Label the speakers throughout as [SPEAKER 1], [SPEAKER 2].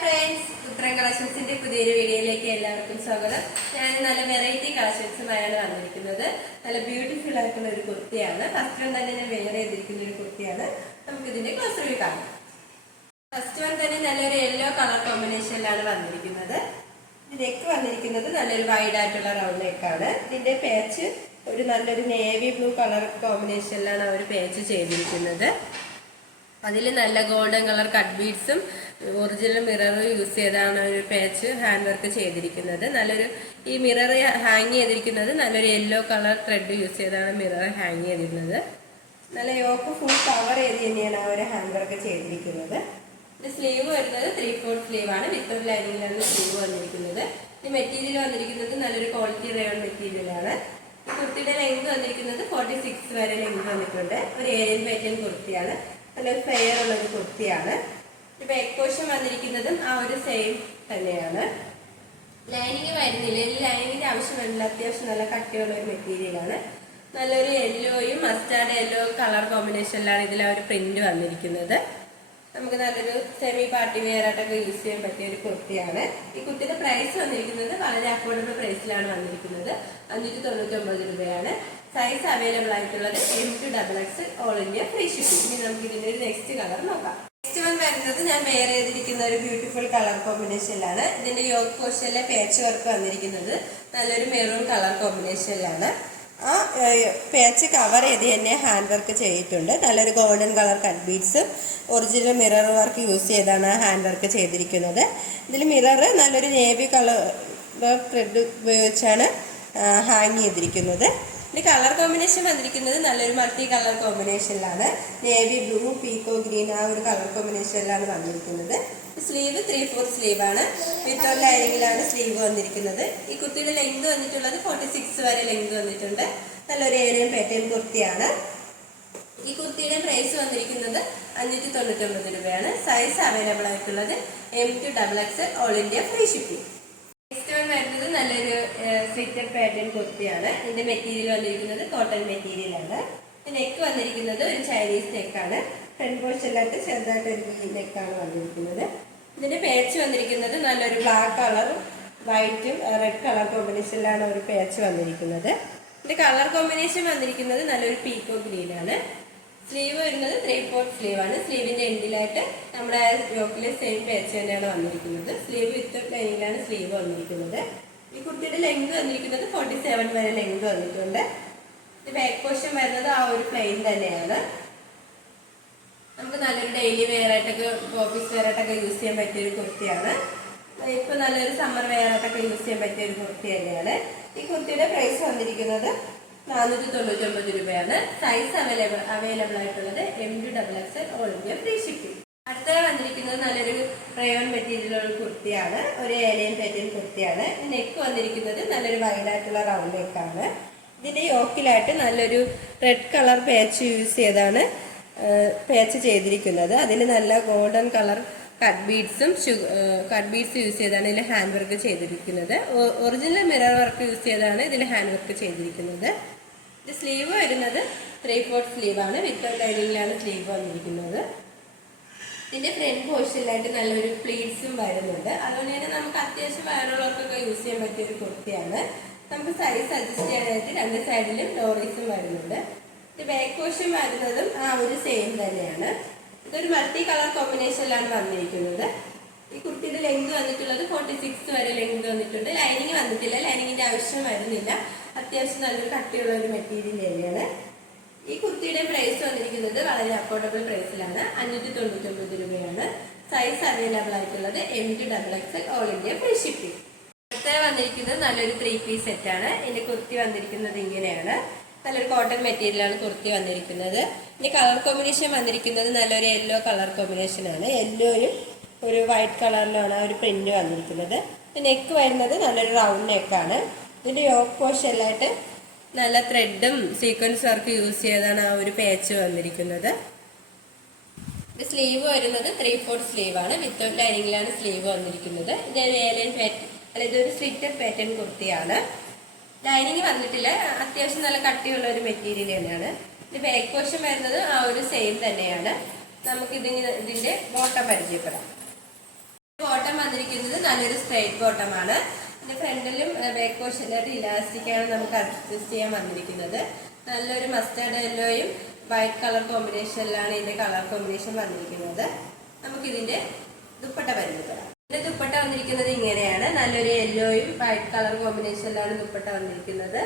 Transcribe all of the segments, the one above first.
[SPEAKER 1] Friends കളക്ഷൻസിന്റെ പുതിയൊരു വീഡിയോയിലേക്ക് എല്ലാവർക്കും സ്വാഗതം. ഞാൻ നല്ല വെറൈറ്റി കളക്ഷൻസുമായാണ് വന്നിരിക്കുന്നത്. നല്ല ബ്യൂട്ടിഫുൾ ആയിട്ടുള്ള ഒരു കുർത്തിയാണ്. ഫസ്റ്റ് വൺ തന്നെ ഞാൻ വെയർ ചെയ്തിരിക്കുന്ന ഒരു കുർത്തിയാണ്. നമുക്ക് ഇതിന്റെ ക്ലോസ് റിവ്യൂ കാണാം. ഫസ്റ്റ് വൺ തന്നെ നല്ലൊരു യെല്ലോ കളർ കോമ്പിനേഷനിലാണ് വന്നിരിക്കുന്നത്. നെക്ക് വന്നിരിക്കുന്നത് നല്ലൊരു വൈഡ് ആയിട്ടുള്ള റൗണ്ട് നെക്കാണ് ഇതിന്റെ പേച്ച് ഒരു നല്ലൊരു നേവി ബ്ലൂ കളർ കോമ്പിനേഷനിലാണ് അവർ പേച്ച് ചെയ്തിരിക്കുന്നത്. അതിൽ നല്ല ഗോൾഡൻ കളർ കട്ട് ബീഡ്സും ഒറിജിനൽ മിററും യൂസ് ചെയ്താണ് ഒരു പാച്ച് ഹാൻഡ് വർക്ക് ചെയ്തിരിക്കുന്നത്. നല്ലൊരു ഈ മിറർ ഹാങ് ചെയ്തിരിക്കുന്നത് നല്ലൊരു യെല്ലോ കളർ ത്രെഡ് യൂസ് ചെയ്താണ് മിറർ ഹാങ് ചെയ്തിരുന്നത്. നല്ല യോക്ക് ഫുൾ കവർ ചെയ്ത് തന്നെയാണ് ആ ഒരു ഹാൻഡ് വർക്ക് ചെയ്തിരിക്കുന്നത്. സ്ലീവ് വരുന്നത് ത്രീ ഫോർത്ത് സ്ലീവ് ആണ് വിത്തൗട്ട് ലൈനിങ്ങിലാണ് സ്ലീവ് വന്നിരിക്കുന്നത്. ഈ മെറ്റീരിയൽ വന്നിരിക്കുന്നത് നല്ലൊരു ക്വാളിറ്റി റയോൺ മെറ്റീരിയലാണ് കുർത്തിയുടെ ലെങ്ത് വന്നിരിക്കുന്നത് ഫോർട്ടി സിക്സ് വരെ ലെങ്ത് വന്നിട്ടുണ്ട്. ഒരു ഏഴ് പേറ്റേൺ കുർത്തിയാണ്. നല്ലൊരു ഫെയർ ഉള്ള ഒരു കുർത്തിയാണ് ബാക്ക് പോർഷൻ വന്നിരിക്കുന്നതും ആ ഒരു സെയിം തന്നെയാണ്. ലൈനിങ് വരുന്നില്ല. ഇതിൽ ലൈനിങ്ങിന്റെ ആവശ്യം വരുന്നില്ല അത്യാവശ്യം നല്ല കട്ടിയുള്ള ഒരു മെറ്റീരിയലാണ് നല്ലൊരു യെല്ലോയും മസ്റ്റാർഡ് യെല്ലോ കളർ കോമ്പിനേഷനിലാണ് ഇതിൽ ആ ഒരു പ്രിന്റ് വന്നിരിക്കുന്നത്. നമുക്ക് നല്ലൊരു സെമി പാർട്ടി വെയർ ആയിട്ടൊക്കെ യൂസ് ചെയ്യാൻ പറ്റിയ ഒരു കുർത്തിയാണ് ഈ കുർത്തിയുടെ പ്രൈസ് വന്നിരിക്കുന്നത് വളരെ അഫോർഡബിൾ പ്രൈസിലാണ് വന്നിരിക്കുന്നത്. അഞ്ഞൂറ്റി തൊണ്ണൂറ്റി ഒമ്പത് രൂപയാണ്. സൈസ് അവൈലബിൾ ആയിട്ടുള്ളത് M to double X all India free shipping ഇനി നമുക്ക് ഇതിന്റെ ഒരു നെക്സ്റ്റ് കളർ നോക്കാം. നെക്സ്റ്റ് വൺ വരുന്നത് ഞാൻ വെയർ ചെയ്തിരിക്കുന്ന ഒരു ബ്യൂട്ടിഫുൾ കളർ കോമ്പിനേഷനിലാണ് ഇതിന്റെ യോഗ് പോഷനിലെ പേച്ച് വർക്ക് വന്നിരിക്കുന്നത് നല്ലൊരു മെറൂൺ കളർ കോമ്പിനേഷനിലാണ് ആ പേച്ച് കവർ ചെയ്ത് തന്നെ ഹാൻഡ് വർക്ക് ചെയ്തിട്ടുണ്ട്. നല്ലൊരു golden colour cut beads original mirror work use ചെയ്താണ് ഹാൻഡ് വർക്ക് ചെയ്തിരിക്കുന്നത്. ഇതിൽ മിറർ നല്ലൊരു നേവി കളർ ത്രെഡ് ഉപയോഗിച്ചാണ് ഹാങ് ചെയ്തിരിക്കുന്നത്. ഇതിന്റെ കളർ കോമ്പിനേഷൻ വന്നിരിക്കുന്നത് നല്ലൊരു മൾട്ടി കളർ കോമ്പിനേഷനിലാണ്. നേവി ബ്ലൂ പീക്കോ ഗ്രീൻ ആ ഒരു കളർ കോമ്പിനേഷനിലാണ് വന്നിരിക്കുന്നത്. സ്ലീവ് ത്രീ ഫോർ സ്ലീവ് ആണ് വിത്തൗട്ട് ലൈനിങ്ങിലാണ് സ്ലീവ് വന്നിരിക്കുന്നത്. ഈ കുർത്തിയുടെ ലെങ്ത് വന്നിട്ടുള്ളത് ഫോർട്ടി സിക്സ് വരെ ലെങ്ത് വന്നിട്ടുണ്ട്. നല്ലൊരു ഏരിയൻ പാറ്റേൺ കുർത്തിയാണ്. ഈ കുർത്തിയുടെ പ്രൈസ് വന്നിരിക്കുന്നത് അഞ്ഞൂറ്റി തൊണ്ണൂറ്റി ഒമ്പത് രൂപയാണ്. സൈസ് അവൈലബിൾ ആയിട്ടുള്ളത് M to double X L all India free shipping next one വരുന്നത് നല്ലൊരു സ്ലിറ്റഡ് പാറ്റേൺ കുർത്തിയാണ്. ഇതിന്റെ മെറ്റീരിയൽ വന്നിരിക്കുന്നത് കോട്ടൺ മെറ്റീരിയൽ ആണ്. നെക്ക് വന്നിരിക്കുന്നത് ഒരു ചൈനീസ് നെക്കാണ് ഫ്രണ്ട് പോർഷനിലായിട്ട് ചെറുതായിട്ട് ഒരു നെക്കാണ് വന്നിരിക്കുന്നത്. ഇതിന്റെ പേച്ച് വന്നിരിക്കുന്നത് നല്ലൊരു ബ്ലാക്ക് കളറും വൈറ്റും റെഡ് കളർ കോമ്പിനേഷനിലാണ് ഒരു പേച്ച് വന്നിരിക്കുന്നത്. ഇതിന്റെ കളർ കോമ്പിനേഷൻ വന്നിരിക്കുന്നത് നല്ലൊരു പീക്കോ ഗ്രീൻ ആണ്. സ്ലീവ് വരുന്നത് ത്രീ ഫോർ സ്ലീവ് ആണ്. സ്ലീവിന്റെ എൻഡിലായിട്ട് നമ്മുടെ യോക്കിലെ സെയിം പേച്ച് തന്നെയാണ് വന്നിരിക്കുന്നത്. സ്ലീവ് വിത്ത് ലൈനിലാണ് സ്ലീവ് വന്നിരിക്കുന്നത്. ഈ കുർത്തിയുടെ ലെങ്ത് വന്നിരിക്കുന്നത് ഫോർട്ടി സെവൻ വരെ ലെങ്ത് വന്നിട്ടുണ്ട്. ഇത് ബാക്ക് പോർഷൻ വരുന്നത് ആ ഒരു പ്ലെയിൻ തന്നെയാണ്. നമുക്ക് നല്ലൊരു ഡെയിലി വെയർ ആയിട്ടൊക്കെ ഓഫീസ് വെയർ ആയിട്ടൊക്കെ യൂസ് ചെയ്യാൻ പറ്റിയ ഒരു കുർത്തിയാണ്. ഇപ്പൊ നല്ലൊരു സമ്മർ വെയർ ആയിട്ടൊക്കെ യൂസ് ചെയ്യാൻ പറ്റിയ ഒരു കുർത്തി തന്നെയാണ്. ഈ കുർത്തിയുടെ പ്രൈസ് വന്നിരിക്കുന്നത് നാനൂറ്റി തൊണ്ണൂറ്റി ഒമ്പത് രൂപയാണ്. സൈസ് അവൈലബിൾ അവൈലബിൾ ആയിട്ടുള്ളത് M to double X all India free shipping അടുത്ത വന്നിരിക്കുന്നത് നല്ലൊരു റയോൺ മെറ്റീരിയലുള്ള കുർത്തിയാണ്. ഒരു ഏലിയൻ പാറ്റേൺ കുർത്തിയാണ്. നെക്ക് വന്നിരിക്കുന്നത് നല്ലൊരു വൈഡ് ആയിട്ടുള്ള റൗണ്ട് നെക്കാണ് ഇതിന്റെ യോക്കിലായിട്ട് നല്ലൊരു റെഡ് കളർ പേച്ച് യൂസ് ചെയ്താണ് പേച്ച് ചെയ്തിരിക്കുന്നത്. അതിൽ നല്ല ഗോൾഡൻ കളർ കട്ട് ബീഡ്സും കട്ട് ബീഡ്സ് യൂസ് ചെയ്താണ് ഇതിൽ ഹാൻഡ് വർക്ക് ചെയ്തിരിക്കുന്നത് ഒറിജിനൽ മിറർ വർക്ക് യൂസ് ചെയ്താണ് ഇതിൽ ഹാൻഡ് വർക്ക് ചെയ്തിരിക്കുന്നത്. ഇത് സ്ലീവ് വരുന്നത് ത്രീ ഫോർത്ത് സ്ലീവാണ് വിത്തൗട്ട് ലൈനിങ്ങിലാണ് സ്ലീവ് വന്നിരിക്കുന്നത്. ഇതിന്റെ ഫ്രണ്ട് പോർഷനിലായിട്ട് നല്ലൊരു പ്ലീറ്റ്സും വരുന്നുണ്ട്. അതുകൊണ്ട് തന്നെ നമുക്ക് അത്യാവശ്യം വയറുള്ളവർക്കൊക്കെ യൂസ് ചെയ്യാൻ പറ്റിയ ഒരു കുർത്തിയാണ്. നമുക്ക് സൈസ് അഡ്ജസ്റ്റ് ചെയ്യാനായിട്ട് രണ്ട് സൈഡിലും ലോറീസും വരുന്നുണ്ട്. ഇത് ബാക്ക് പോർഷൻ വരുന്നതും ആ ഒരു സെയിം തന്നെയാണ്. ഇതൊരു മൾട്ടി കളർ കോമ്പിനേഷനിലാണ് വന്നിരിക്കുന്നത്. ഈ കുർത്തിയുടെ ലെങ്ത് വന്നിട്ടുള്ളത് ഫോർട്ടി സിക്സ് വരെ ലെങ്ത് വന്നിട്ടുണ്ട്. ലൈനിങ് വന്നിട്ടില്ല. ലൈനിങ്ങിന്റെ ആവശ്യം വരുന്നില്ല. അത്യാവശ്യം നല്ലൊരു കട്ടിയുള്ള ഒരു മെറ്റീരിയൽ തന്നെയാണ്. ഈ കുർത്തിയുടെ പ്രൈസ് വന്നിരിക്കുന്നത് വളരെ അഫോർഡബിൾ പ്രൈസിലാണ് അഞ്ഞൂറ്റി തൊണ്ണൂറ്റി ഒമ്പത് രൂപയാണ്. സൈസ് അവൈലബിൾ ആയിട്ടുള്ളത് M to double X all India free shipping അടുത്ത വന്നിരിക്കുന്നത് നല്ലൊരു ത്രീ പീസ് സെറ്റാണ് ഇതിന്റെ കുർത്തി വന്നിരിക്കുന്നത് ഇങ്ങനെയാണ്. നല്ലൊരു കോട്ടൺ മെറ്റീരിയലാണ് കുർത്തി വന്നിരിക്കുന്നത്. ഇനി കളർ കോമ്പിനേഷൻ വന്നിരിക്കുന്നത് നല്ലൊരു യെല്ലോ കളർ കോമ്പിനേഷൻ ആണ്. യെല്ലോയും ഒരു വൈറ്റ് കളറിലാണ് ഒരു പ്രിന്റ് വന്നിരിക്കുന്നത്. നെക്ക് വരുന്നത് നല്ലൊരു റൗണ്ട് നെക്കാണ് ഇതിന്റെ യോക്ക് പോർഷനിലായിട്ട് നല്ല ത്രെഡും സീക്വൻസ് വർക്ക് യൂസ് ചെയ്താണ് ആ ഒരു പേച്ച് വന്നിരിക്കുന്നത്. സ്ലീവ് വരുന്നത് ത്രീ ഫോർത്ത് സ്ലീവ് ആണ്. വിത്തൗട്ട് ലൈനിങ്ങിലാണ് സ്ലീവ് വന്നിരിക്കുന്നത്. ഇത് വേലൻ പാറ്റേൺ അല്ല ഇതൊരു സ്ലിറ്റഡ് പാറ്റേൺ കുർത്തിയാണ്. ലൈനിങ് വന്നിട്ടില്ല. അത്യാവശ്യം നല്ല കട്ടിയുള്ള ഒരു മെറ്റീരിയൽ തന്നെയാണ്. ഇത് ബാക്ക് പോർഷൻ വരുന്നത് ആ ഒരു സെയിം തന്നെയാണ്. നമുക്ക് ഇതിന് ഇതിന്റെ ബോട്ടം പരിചയപ്പെടാം. ബോട്ടം വന്നിരിക്കുന്നത് നല്ലൊരു സ്ട്രൈറ്റ് ബോട്ടം ആണ് ഇതിന്റെ ഫ്രണ്ടിലും ബാക്ക് പോർഷനായിട്ട് ഇലാസ്റ്റിക് ആണ് നമുക്ക് അഡ്ജസ്റ്റ് ചെയ്യാൻ വന്നിരിക്കുന്നത്. നല്ലൊരു മസ്റ്റാർഡ് യെല്ലോയും വൈറ്റ് കളർ കോമ്പിനേഷനിലാണ് ഇതിന്റെ കളർ കോമ്പിനേഷൻ വന്നിരിക്കുന്നത്. നമുക്ക് ഇതിന്റെ ദുപ്പട്ട പരിചയപ്പെടാം. ഇതിന്റെ ദുപ്പട്ട വന്നിരിക്കുന്നത് ഇങ്ങനെയാണ്. നല്ലൊരു യെല്ലോയും വൈറ്റ് കളർ കോമ്പിനേഷനിലാണ് ദുപ്പട്ട വന്നിരിക്കുന്നത്.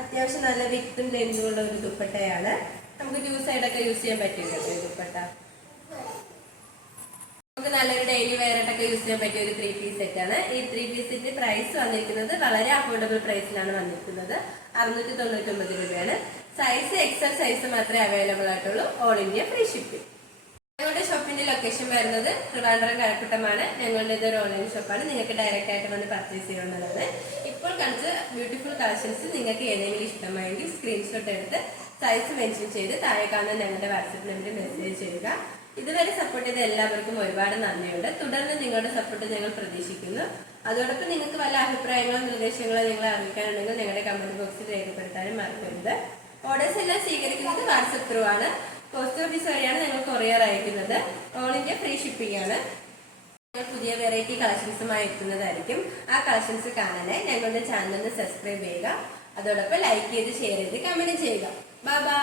[SPEAKER 1] അത്യാവശ്യം നല്ല വിത്തും ലെങ്തും ഉള്ള ഒരു ദുപ്പട്ടയാണ്. നമുക്ക് ടൂ സൈഡൊക്കെ യൂസ് ചെയ്യാൻ പറ്റില്ല ദുപ്പട്ട. നമുക്ക് നല്ലൊരു ഡെയിലി വെയറായിട്ടൊക്കെ യൂസ് ചെയ്യാൻ പറ്റിയ ഒരു ത്രീ പീസ് സെറ്റ് ആണ്. ഈ ത്രീ പീസിന്റെ പ്രൈസ് വന്നിരിക്കുന്നത് വളരെ അഫോർഡബിൾ പ്രൈസിലാണ് വന്നിരിക്കുന്നത്. അറുന്നൂറ്റി തൊണ്ണൂറ്റി ഒമ്പത് രൂപയാണ്. സൈസ് എക്സൽ സൈസ് മാത്രമേ അവൈലബിൾ ആയിട്ടുള്ളൂ. ഓൾ ഇന്ത്യ ഫ്രീ ഷിപ്പിംഗ് ഞങ്ങളുടെ ഷോപ്പിന്റെ ലൊക്കേഷൻ വരുന്നത് ട്രിവാൻഡ്രം കഴക്കൂട്ടമാണ്. ഞങ്ങളുടെ ഇതൊരു ഓൺലൈൻ ഷോപ്പാണ് നിങ്ങൾക്ക് ഡയറക്റ്റ് ആയിട്ട് വന്ന് പർച്ചേസ് ചെയ്യാവുന്നതാണ്. ഇപ്പോൾ കാണിച്ച ബ്യൂട്ടിഫുൾ കളക്ഷൻസ് നിങ്ങൾക്ക് ഏതെങ്കിലും ഇഷ്ടമായെങ്കിൽ സ്ക്രീൻഷോട്ട് എടുത്ത് സൈസ് മെൻഷൻ ചെയ്ത് താഴെ കാണുന്ന ഞങ്ങളുടെ വാട്സപ്പ് നമ്പറിൽ മെസ്സേജ് ചെയ്യുക ഇതുവരെ സപ്പോർട്ട് ചെയ്ത എല്ലാവർക്കും ഒരുപാട് നന്ദിയുണ്ട്. തുടർന്ന് നിങ്ങളുടെ സപ്പോർട്ട് ഞങ്ങൾ പ്രതീക്ഷിക്കുന്നു. അതോടൊപ്പം നിങ്ങൾക്ക് വല്ല അഭിപ്രായങ്ങളോ നിർദ്ദേശങ്ങളോ നിങ്ങളെ അറിയിക്കാനുണ്ടെങ്കിൽ നിങ്ങളുടെ കമന്റ് ബോക്സിൽ രേഖപ്പെടുത്താനും മറക്കരുത്. ഓർഡേഴ്സ് എല്ലാം സ്വീകരിക്കുന്നത് വാട്സപ്പ് ത്രൂ ആണ്. പോസ്റ്റ് ഓഫീസ് വഴിയാണ് ഞങ്ങൾ കൊറിയർ അയക്കുന്നത്. ഓൾ ഇന്ത്യ ഫ്രീ ഷിപ്പിംഗ് ആണ്. പുതിയ വെറൈറ്റി കളക്ഷൻസുമായി എത്തുന്നതായിരിക്കും. ആ കളക്ഷൻസ് കാണാനായി ഞങ്ങളുടെ ചാനൽ ഒന്ന് സബ്സ്ക്രൈബ് ചെയ്യുക. അതോടൊപ്പം ലൈക്ക് ചെയ്ത് ഷെയർ ചെയ്ത് കമന്റ് ചെയ്യുക. Bye bye